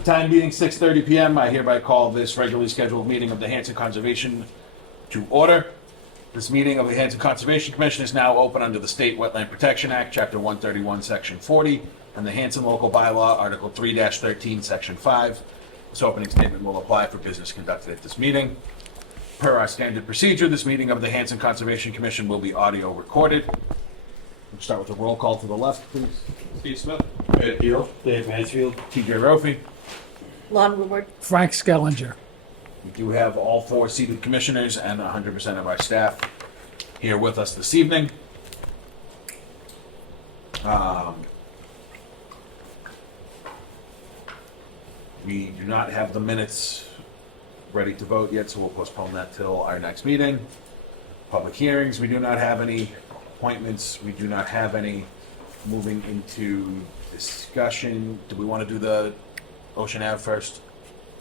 The time being 6:30 p.m., I hereby call this regularly scheduled meeting of the Hanson Conservation to order. This meeting of the Hanson Conservation Commission is now open under the State Wetland Protection Act, Chapter 131, Section 40, and the Hanson Local Bylaw, Article 3-13, Section 5. This opening statement will apply for business conducted at this meeting. Per our standard procedure, this meeting of the Hanson Conservation Commission will be audio recorded. We'll start with a roll call to the left, please. Steve Smith. Ed Hill. Dave Mansfield. TJ Rofi. Lon Woodward. Frank Skellinger. We do have all four seated commissioners and 100% of our staff here with us this evening. We do not have the minutes ready to vote yet, so we'll postpone that till our next meeting. Public hearings, we do not have any. Appointments, we do not have any. Moving into discussion, do we want to do the Ocean Ave first?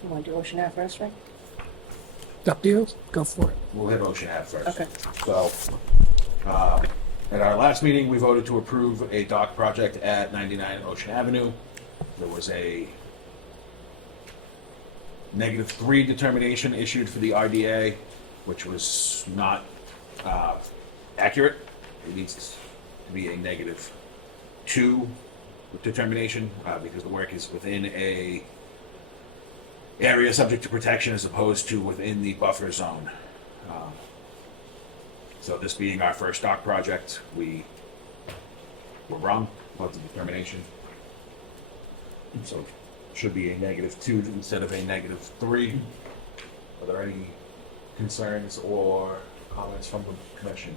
You want to do Ocean Ave first, right? Up to you. Go for it. We'll hit Ocean Ave first. Okay. So, at our last meeting, we voted to approve a dock project at 99 Ocean Avenue. There was a -3 determination issued for the RDA, which was not accurate. It needs to be a -2 determination because the work is within a area subject to protection as opposed to within the buffer zone. So this being our first dock project, we were wrong about the determination. So it should be a -2 instead of a -3. Are there any concerns or comments from the commission?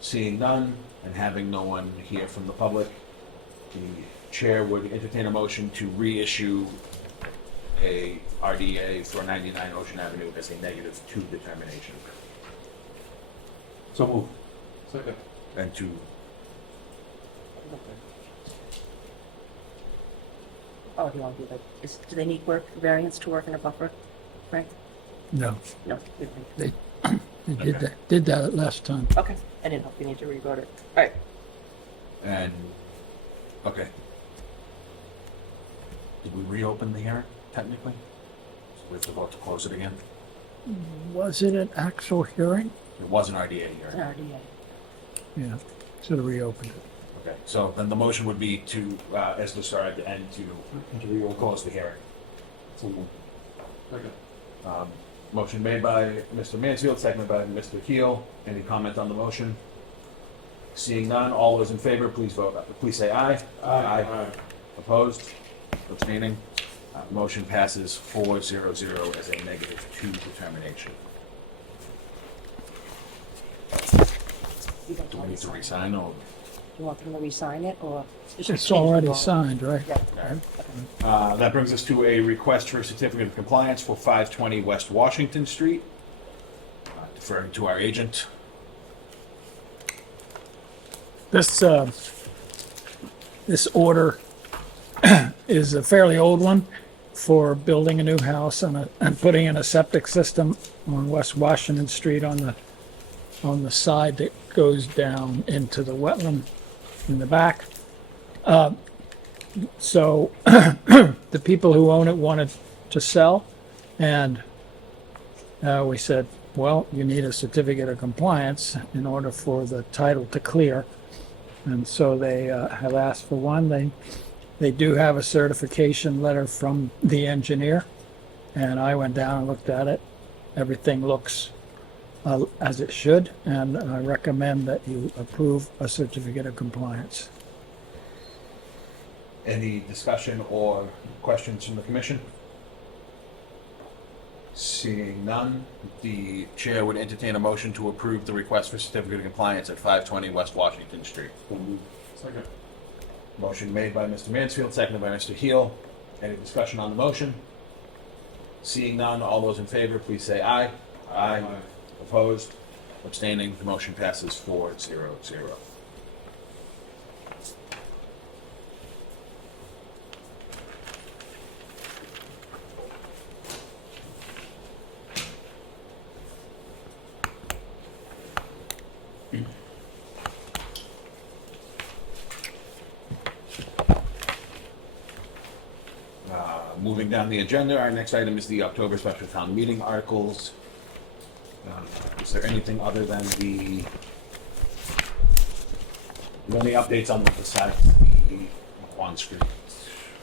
Seeing none and having no one here from the public, the chair would entertain a motion to reissue a RDA for 99 Ocean Avenue as a -2 determination. So moved. Second. And to, Oh, do you want to do that? Do they need variance to work in a buffer, Frank? No, No. we don't. they did that last time. Okay, I didn't know if we need to re-vote it. All right, and, okay. Did we reopen the hearing technically? So we have to vote to close it again? Was it an actual hearing? It was an RDA it's hearing. an RDA. Yeah, should have reopened it. Okay, so then the motion would be to, as we start at the end, to close the hearing. So moved. Second. Motion made by Mr. Mansfield, seconded by Mr. Keel. Any comment on the motion? Seeing none, all those in favor, please vote. Please say aye. Aye. Opposed? Abstaining? Motion passes 4-0-0 as a -2 determination. You don't Do we want need to to sign it. re-sign or? Do you want them to re-sign it, or? just It's change the already vote? signed, right? Yeah. That brings us to a request for a certificate of compliance for 520 West Washington Street. Deferring to our agent. This order is a fairly old one for building a new house and putting in a septic system on West Washington Street on the side that goes down into the wetland in the back. So the people who own it wanted to sell, and we said, well, you need a certificate of compliance in order for the title to clear. And so they have asked for one. They do have a certification letter from the engineer, and I went down and looked at it. Everything looks as it should, and I recommend that you approve a certificate of compliance. Any discussion or questions from the commission? Seeing none, the chair would entertain a motion to approve the request for certificate of compliance at 520 West Washington Street. So moved. Second. Motion made by Mr. Mansfield, seconded by Mr. Heel. Any discussion on the motion? Seeing none, all those in favor, please say aye. Aye. Opposed? Abstaining? The motion passes 4-0-0. Moving down the agenda, our next item is the October special town meeting articles. Is there anything other than any updates on besides the Quan Street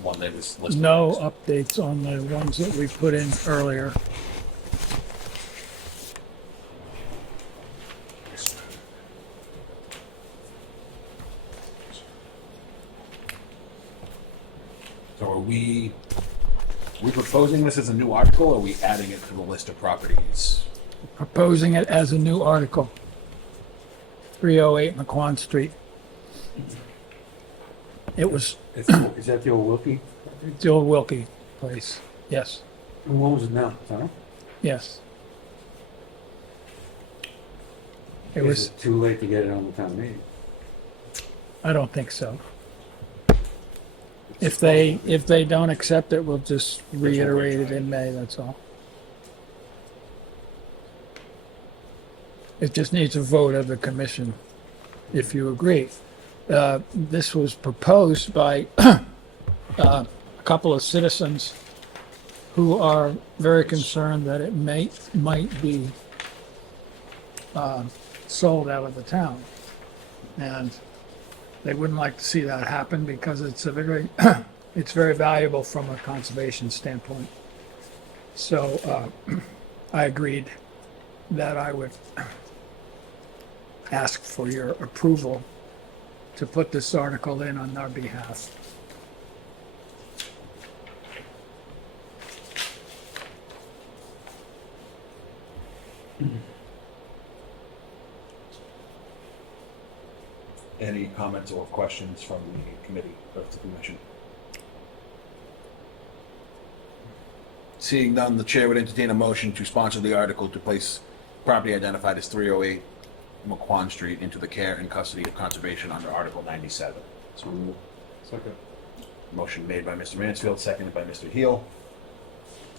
one that was listed? No updates on the ones that we put in earlier. So are we proposing this as a new article, or are we adding it to the list of properties? Proposing it as a new article. 308 McQuon Street. It was Is that the old Wilkie? the old Wilkie place. Yes, And what was it now, Tom? yes. It Is was, it too late to get it on the town meeting? I don't think so. If they don't accept it, we'll just reiterate it in May, that's all. It just needs a vote of the commission, if you agree. This was proposed by a couple of citizens who are very concerned that it might be sold out of the town. And they wouldn't like to see that happen because it's it's very valuable from a conservation standpoint. So I agreed that I would ask for your approval to put this article in on our behalf. Any comments or questions from the committee or the commission? Seeing none, the chair would entertain a motion to sponsor the article to place property identified as 308 McQuon Street into the care and custody of conservation under Article 97. So moved. Second. Motion made by Mr. Mansfield, seconded by Mr. Heel.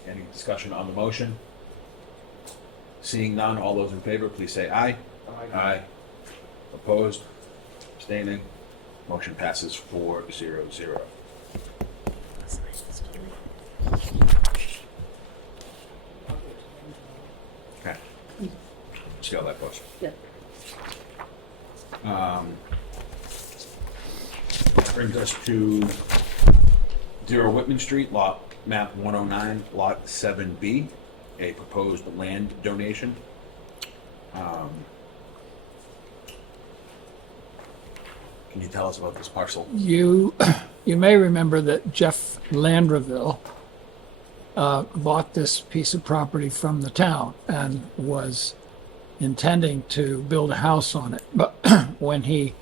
Any discussion on the motion? Seeing none, all those in favor, please say aye. Aye. Opposed? Abstaining? Motion passes 4-0-0. Okay. See how that goes. Yeah. Brings us to 0 Whitman Street, lot map 109, lot 7B, a proposed land donation. Can you tell us about this parcel? You may remember that Jeff Landreville bought this piece of property from the town and was intending to build a house on it. But when he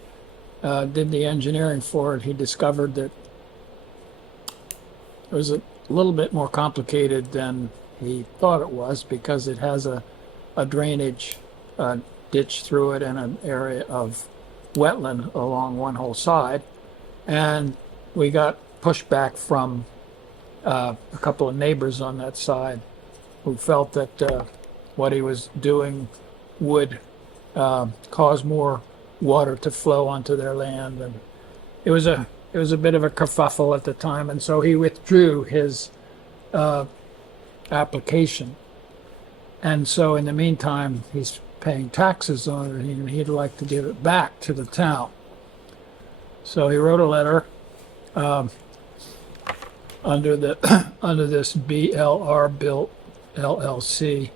did the engineering for it, he discovered that it was a little bit more complicated than he thought it was, because it has a drainage ditch through it and an area of wetland along one whole side. And we got pushback from a couple of neighbors on that side who felt that what he was doing would cause more water to flow onto their land, and it was a bit of a kerfuffle at the time, and so he withdrew his application. And so in the meantime, he's paying taxes on it, and he'd like to give it back to the town. So he wrote a letter under this BLR Built LLC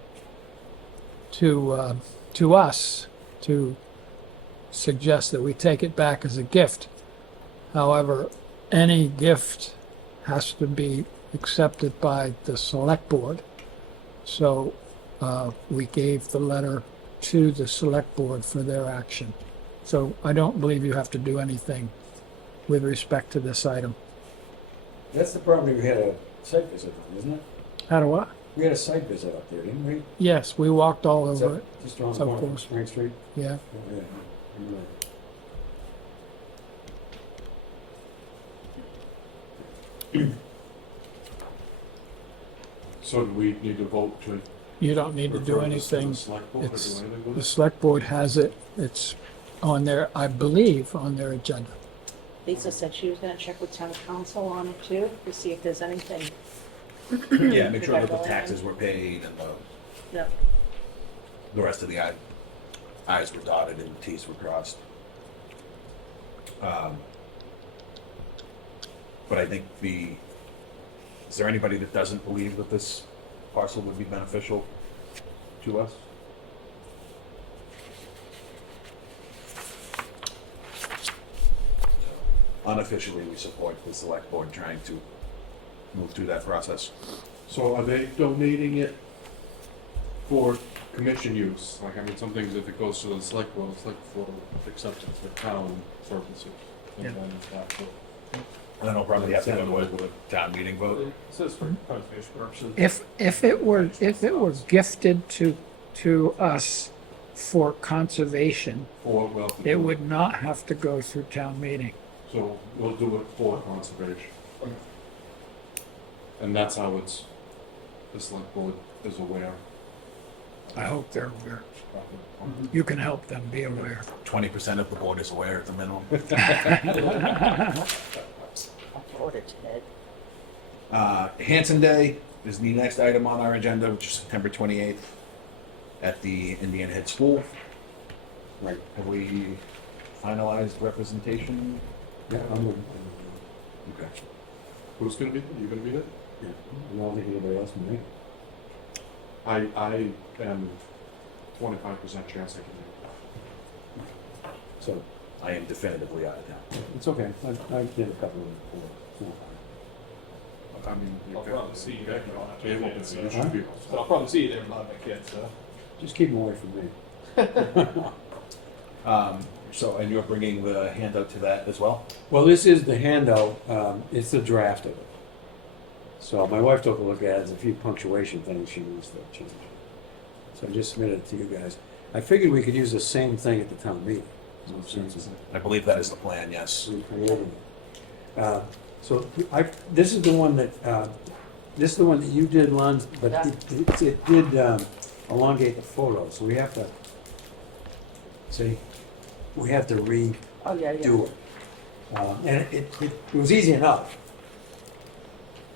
to us to suggest that we take it back as a gift. However, any gift has to be accepted by the select board. So we gave the letter to the select board for their action. So I don't believe you have to do anything with respect to this item. That's the property we had a site visit on, isn't it? How do I? We had a site visit up there, didn't we? Yes, we walked all Is over that it. just around Of the corner from course. Spring Street? Yeah. Oh, yeah. You're right. So do we need to vote to You don't need to do refer this to anything. the select board or do It's- anything with The it? select board has it. It's on their, I believe, on their agenda. Lisa said she was gonna check with town council on it too, to see if there's anything. Yeah, make sure that the taxes were paid and Yeah. the rest of the i's were dotted and t's were crossed. But I think is there anybody that doesn't believe that this parcel would be beneficial to us? Unofficially, we support the select board trying to move through that process. So are they donating it for commission use? Like, I mean, some things, if it goes to the select board, it's like for acceptance for town purposes. Yeah. And then that, And then I'll probably have to go with a town meeting vote. it says for conservation purposes. If it were gifted to us for conservation, For, well, it would not have to go through town meeting. so we'll do it for conservation. And that's how the select board is aware. I hope they're aware. You can help them be aware. 20% of the board is aware at the minimum. I'll forward it to Ed. Hanson Day is the next item on our agenda, which is September 28th at the Indian Head School. Right. Have we finalized representation? Yeah, I'm with, Okay. Who's gonna be there? You gonna be there? yeah, I don't think anybody else can make it. I am 25% chance I can do it. So, I am definitively out of town. it's okay, I did a couple of them before, it's not hard. I mean, you I'll can probably see you there, you don't have to be able advance, to, so. you should be. So I'll probably see you there, but not my kids, so. Just keep them away from me. So, and you're bringing the handout to that as well? Well, this is the handout, it's the draft of it. So my wife took a look at it, there's a few punctuation things she needs to change. So I just submitted it to you guys. I figured we could use the same thing at the town meeting. No sense in I believe that is the plan, yes. recreating it. So this is the one that you did, Lon, but it did elongate the photo, so we have to, see, we have to redo Oh, yeah, it. And it was easy enough.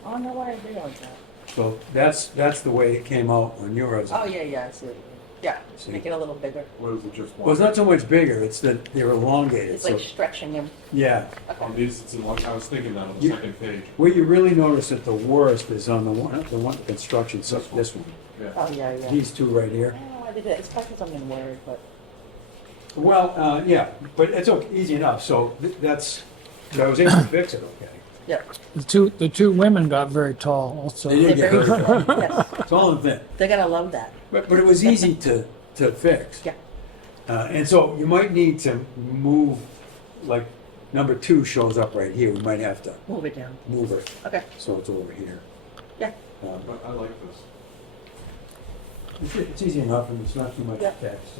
Oh, no, I realized that. So that's the way it came out on yours. Oh, yeah, I see what you mean. Yeah, See. make it a little bigger. What is it, just one? Well, it's not so much bigger, it's that they're elongated, It's so, like stretching him. yeah. On these, it's in, I was thinking that on the You- second page. Where you really notice it the worst is on the one construction, so this one. Yeah. Oh, yeah. These two right here. Oh, I did it, it's because I'm in Word, but. Well, yeah, but it's okay, easy enough, so but I was able to fix it, okay. Yeah. The two women got very tall also. They did They're get very hurt, tall, yes. tall and thin, They're gonna love that. but it was easy to fix. Yeah. And so you might need to move, like, number 2 shows up right here, we might have to Move it down. move it, Okay, so it's over here. yeah. But I like this. It's easy enough, and it's not too much Yeah. text.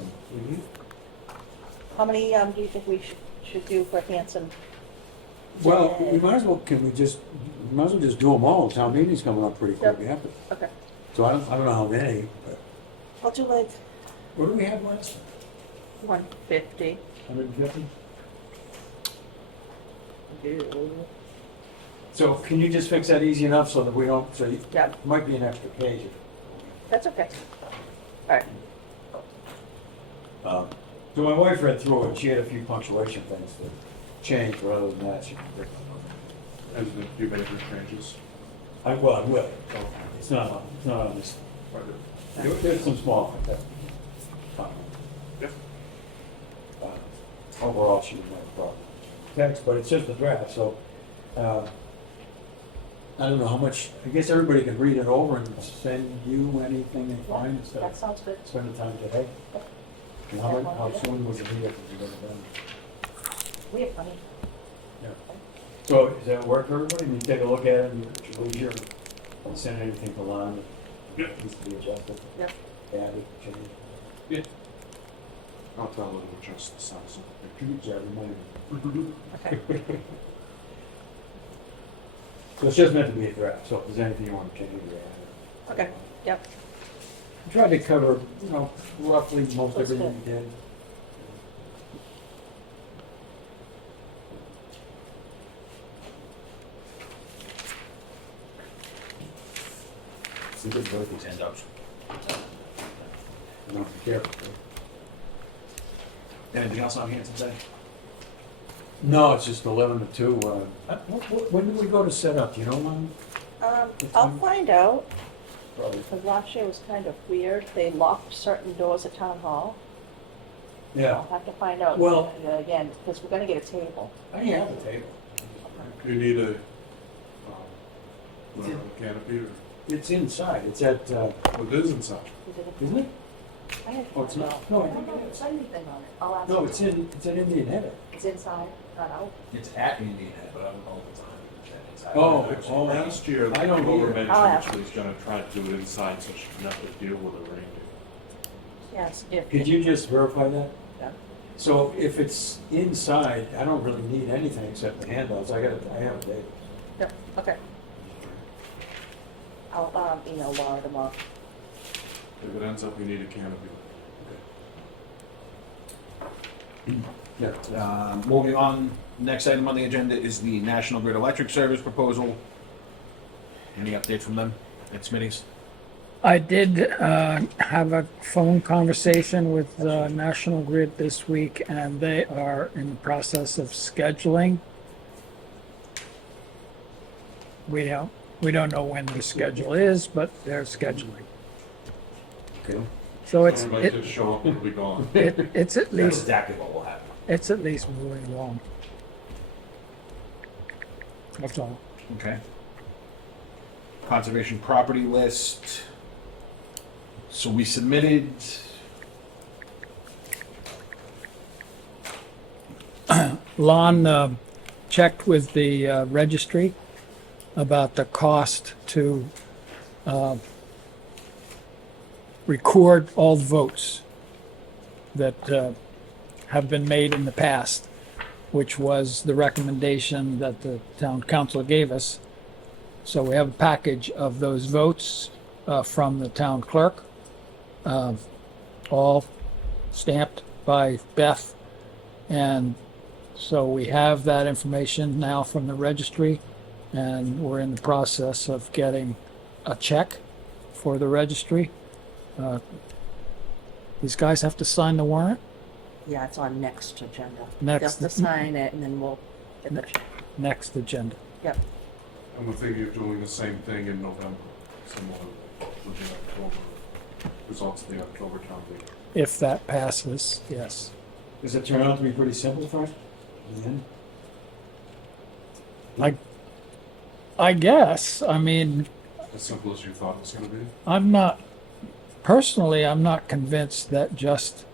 How many, do you think we should do for Hanson? Well, Yeah. we might as well just do them all, town meeting's coming up pretty quick Yep. after. Okay. So I don't know how many, but, I'll do like what did we have last time? 150. 150? Do. So can you just fix that easy enough so that we don't, Yeah, it might be an extra page. that's okay. All right. So my wife read through it, she had a few punctuation things to change, but other than that, she. And the few major changes. I will. It's not on this. There's some small, but that's fine. Yep. Overall, she didn't have a problem. Text, but it's just a draft, so, I don't know how much, I guess everybody can read it over and send you anything they find instead That of sounds good. spending time today. And how soon was it here? If you got it done? We have plenty. So, does that work for everybody? You take a look at it and you leisure, send anything to Lon? Yep. Needs to be adjusted? Yep. Added, changed? I'll tell them to adjust the size of the picture. Yeah, remind me. Okay. So it's just meant to be a draft, so if there's anything you want to change, you add it. Okay. Yep. I tried to cover, roughly most That's everything we did. We did both these handouts. No, be careful. Anything else on Hanson today? No, it's just 11 to 2. When do we go to set up, you know, when? I'll find out, Probably. because last year was kind of weird. They locked certain doors at town hall. Yeah, I'll have to find out Well- again, because we're gonna get a table. I have a table. Do you need a, whatever, canopy or, It's inside, it's at, well, it is inside. Is it- isn't it? I have to Oh, it's find not? out. No, I I think don't know it if is. there's anything on it. I'll ask. No, them. it's an Indian header. It's inside, not out. It's at Indian Head, but I don't know if it's on. Oh, Actually, last year, I don't Laura either. I'll mentioned ask. she's gonna try to do it inside so she doesn't have to deal with a reindeer. Yes, if. Could you just verify that? Yeah. So if it's inside, I don't really need anything except the handles. I have a table. Yep, okay. I'll, email Laura tomorrow. If it ends up, you need a canopy. Yeah. Moving on, next item on the agenda is the National Grid Electric Service proposal. Any updates from them at Smitty's? I did have a phone conversation with National Grid this week, and they are in the process of scheduling. We don't know when their schedule is, but they're scheduling. Okay. So it's Everybody just show up and be gone. it's at That's least exactly what will happen. it's at least moving along. That's all. Okay. Conservation property list. So we submitted. Lon checked with the registry about the cost to record all the votes that have been made in the past, which was the recommendation that the town council gave us. So we have a package of those votes from the town clerk, all stamped by Beth. And so we have that information now from the registry, and we're in the process of getting a check for the registry. These guys have to sign the warrant? Yeah, it's on next agenda. Next. Just to sign it and then we'll get the check. Next agenda. Yep. And we're thinking of doing the same thing in November, similar with the October, results of the October town meeting. If that passes, yes. Does it turn out to be pretty simple, Frank? In the end? I guess, I mean, As simple as you thought it was gonna be? I'm not convinced that just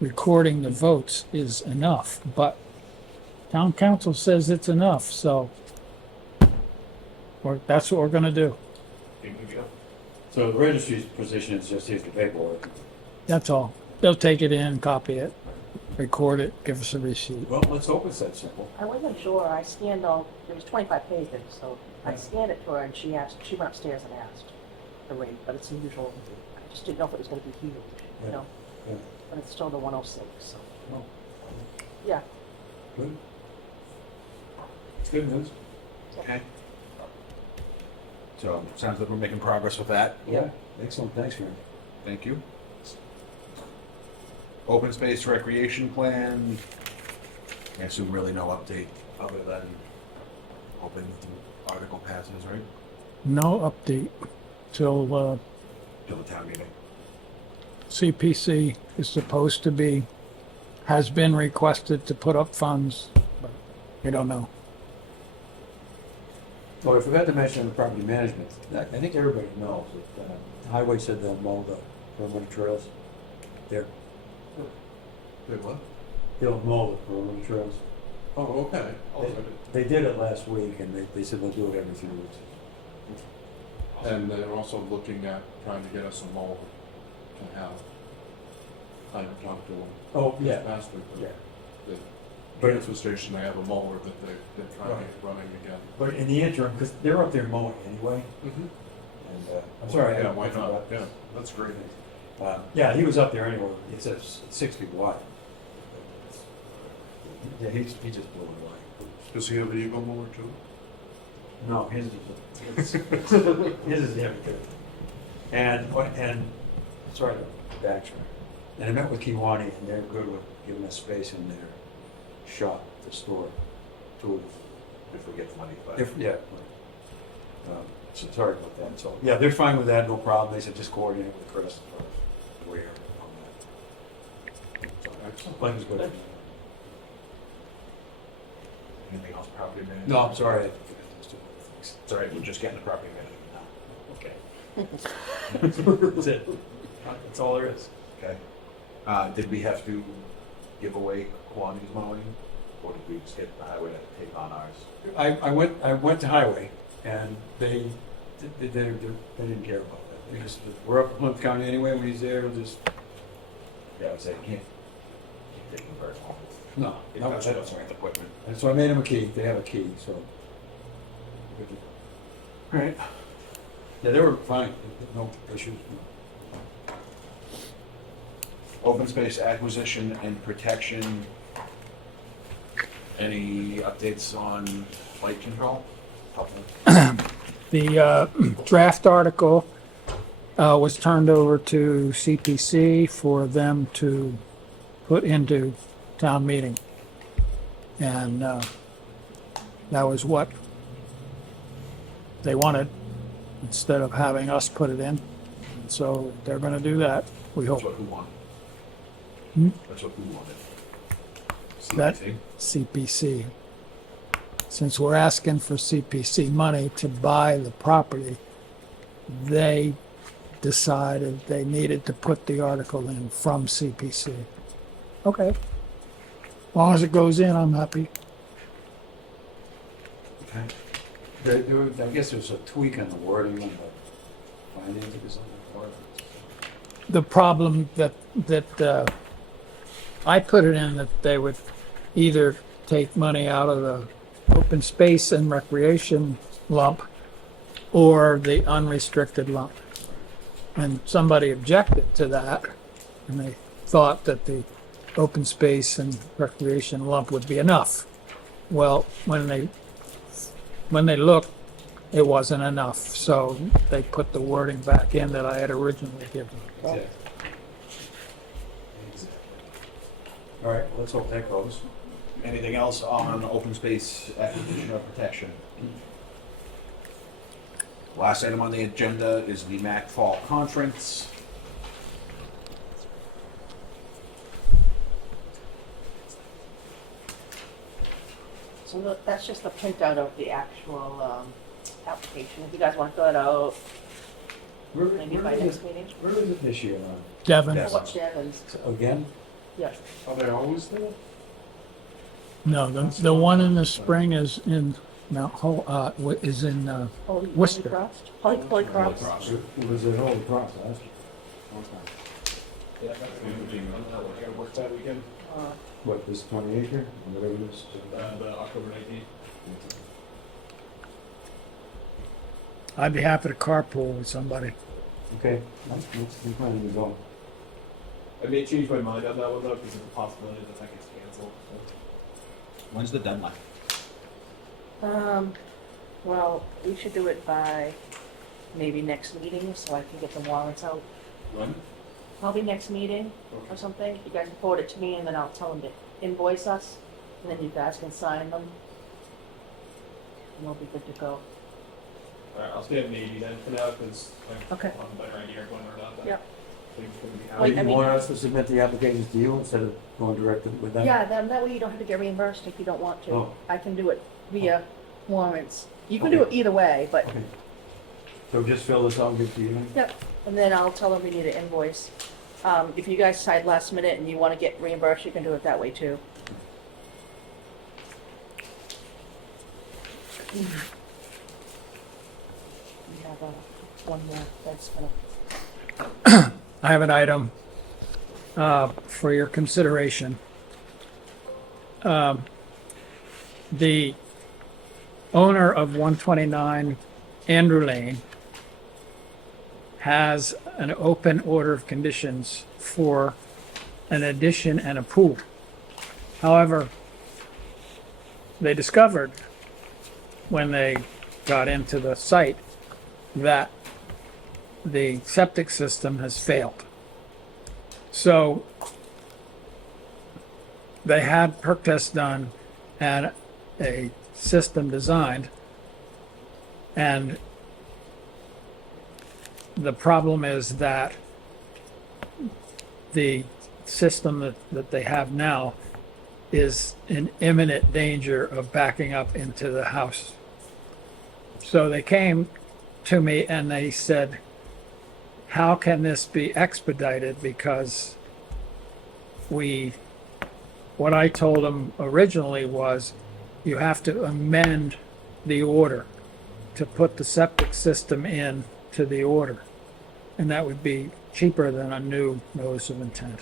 recording the votes is enough, but town council says it's enough, so that's what we're gonna do. So the registry's position is just here's the paperwork. That's all. They'll take it in, copy it, record it, give us a receipt. Well, let's hope it's that simple. I wasn't sure. I scanned all, there was 25 pages, so I Yeah. scanned it to her and she went upstairs and asked the rate, but it's the usual. I just didn't know if it was gonna be huge, Yeah. you know? Yeah. But it's still the 106, so, Oh, yeah. good. It's good news. Okay. So sounds like we're making progress with that. Yeah, excellent, thanks, Frank. Thank you. Open space recreation plan. I assume really no update other than hoping the article passes, right? No update till Till the town meeting. CPC is supposed to be, has been requested to put up funds, but we don't know. Oh, I forgot to mention the property management. I think everybody knows that the highway said they'll mow the perimeter trails. Wait, what? They'll mow the perimeter trails. Oh, okay. They did it last week, and they said they'll do it every few weeks. And they're also looking at trying to get us a mower to have. I talked to them Oh, yeah, last week, yeah. but the But, transfer station, they have a mower that they're trying to get running again. but in the interim, because they're up there mowing anyway, Mm-hmm. and, I'm sorry. Yeah, I why forgot. not? Yeah, that's great. Yeah, he was up there anyway. It says 6 feet wide. Yeah, he just blew it away. Does he have an Eagle mower too? No, his is heavy. And, sorry to backtrack. And I met with Kiwani, and they're good with giving us space in their shop to store tools. If we get the money, but. If, yeah. Right. So sorry about that. So, yeah, they're fine with that, no problem. They said just coordinate with Chris for where on that. So, Blaine's good. Anything else, property management? No, I'm sorry. I forgot those two other things. It's all right, we're just getting the property management now. Okay. That's it. That's all there is. Okay. Did we have to give away Kwani's mowing, or did we just get the highway to take on ours? I went to Highway, and they didn't care about that. They just, we're up in Plymouth County anyway, when he's there, we'll just, Yeah, I would say, can't take them very long. no. If no, that's that's- the equipment. And so I made him a key, they have a key, so. Right. Yeah, they were fine, no issues. Open space acquisition and protection. Any updates on light control? The draft article was turned over to CPC for them to put into town meeting. And that was what they wanted, instead of having us put it in. So they're gonna do that, we That's hope. what who wanted. Hmm? That's what who wanted. That- CPC? CPC. Since we're asking for CPC money to buy the property, they decided they needed to put the article in from CPC. Okay. As long as it goes in, I'm happy. Okay. I guess there's a tweak on the wording on the financing or something. The problem that I put it in, that they would either take money out of the open space and recreation lump or the unrestricted lump. And somebody objected to that, and they thought that the open space and recreation lump would be enough. Well, when they looked, it wasn't enough, so they put the wording back in that I had originally given. Exactly. All right, well, let's hope that goes. Anything else on open space acquisition or protection? Last item on the agenda is the MAC Fall Conference. So that's just a printout of the actual application. If you guys want to fill it out, maybe by next meeting. Where is it this year, Devon? Yes. What's Devon's? Again? Yeah. Are they always there? No, the one in the spring is in Mount is in Holy Worcester. Cross? Holy Cross. It was at Holy Cross last year. Yeah, that's I gotta work that weekend, What, this 28 year, or whatever it is? the October 19th. I'd be happy to carpool with somebody. Okay, I'm planning to go. I may change my mind on that one though, because of the possibility that that gets canceled. When's the deadline? Well, we should do it by maybe next meeting, so I can get the warrants out. When? Probably next meeting or something. You guys can forward it to me, and then I'll tell them to invoice us, and then you guys can sign them. And we'll be good to go. Alright, I'll stay at maybe then for now, because Okay. I'll have a better idea of when we're done. but Yeah. things are gonna be Wait, happening. I You mean- want us to submit the applications to you instead of going direct with them? Yeah, then that way you don't have to get reimbursed if you don't want to. Oh. I can do it via warrants. You can do it either way, but, Okay. So just fill this out and give it to you? yep. And then I'll tell them we need an invoice. If you guys decide last minute and you want to get reimbursed, you can do it that way too. We have one more that's gonna. I have an item for your consideration. The owner of 129 Andrew Lane has an open order of conditions for an addition and a pool. However, they discovered when they got into the site that the septic system has failed. So they had perk tests done and a system designed, and the problem is that the system that they have now is in imminent danger of backing up into the house. So they came to me and they said, how can this be expedited? Because what I told them originally was, you have to amend the order to put the septic system in to the order. And that would be cheaper than a new notice of intent.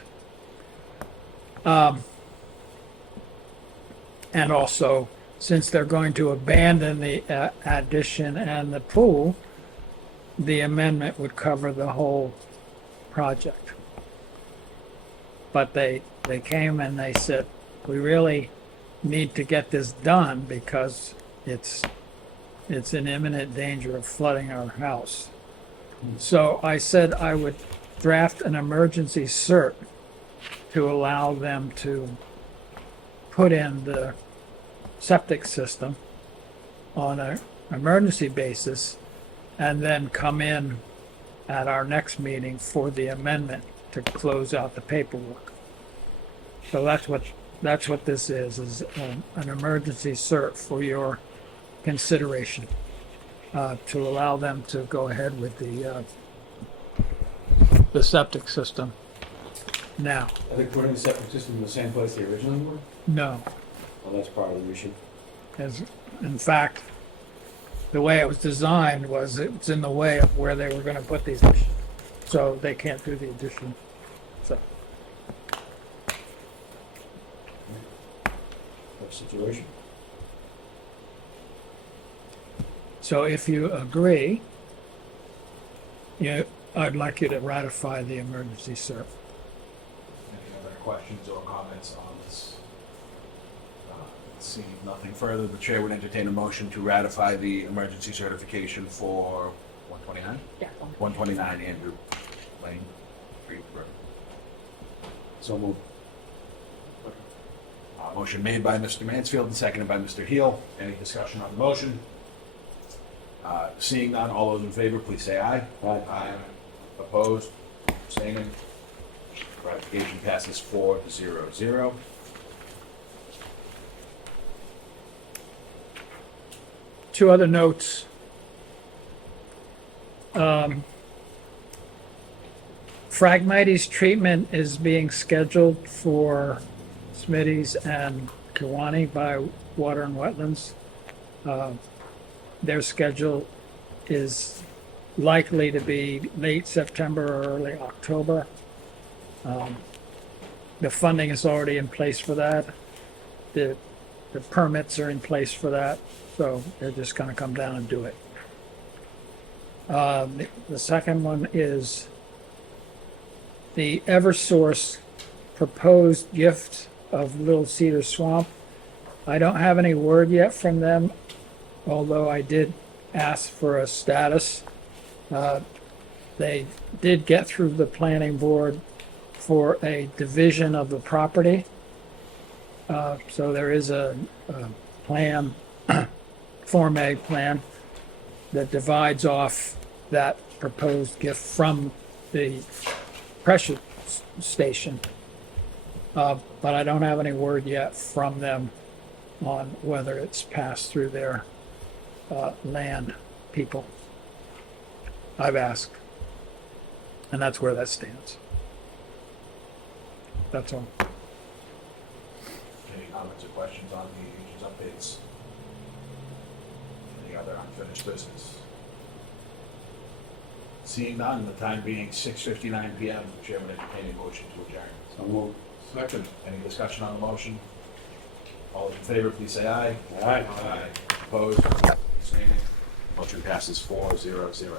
And also, since they're going to abandon the addition and the pool, the amendment would cover the whole project. But they came and they said, we really need to get this done because it's in imminent danger of flooding our house. So I said I would draft an emergency cert to allow them to put in the septic system on an emergency basis and then come in at our next meeting for the amendment to close out the paperwork. So that's what this is an emergency cert for your consideration, to allow them to go ahead with the septic system now. Are they putting the septic system in the same place they originally were? No, Well, that's part of the issue. as, in fact, the way it was designed was it's in the way of where they were gonna put these, so they can't do the addition, so. What situation? So if you agree, I'd like you to ratify the emergency cert. Any other questions or comments on this? Seeing nothing further, the chair would entertain a motion to ratify the emergency certification for 129? Yeah. 129 Andrew Lane. Street Road. So moved. Motion made by Mr. Mansfield and seconded by Mr. Heel. Any discussion on the motion? Seeing none, all those in favor, please say aye. Aye. Aye. Opposed? Abstaining? Ratification passes 4-0-0. Two other notes. Phragmites treatment is being scheduled for Smitty's and Kiwani by Water and Wetlands. Their schedule is likely to be late September or early October. The funding is already in place for that. The permits are in place for that, so they're just gonna come down and do it. The second one is the Eversource proposed gift of Little Cedar Swamp. I don't have any word yet from them, although I did ask for a status. They did get through the planning board for a division of the property. So there is a plan, Form A plan, that divides off that proposed gift from the pressure station. But I don't have any word yet from them on whether it's passed through their land people. I've asked. And that's where that stands. That's all. Any comments or questions on the agent's updates? Any other unfinished business? Seeing none, the time being 6:59 PM, the chair would entertain a motion to adjourn. So moved. Second. Any discussion on the motion? All those in favor, please say aye. Aye. Opposed? Abstaining? Motion passes 4-0-0.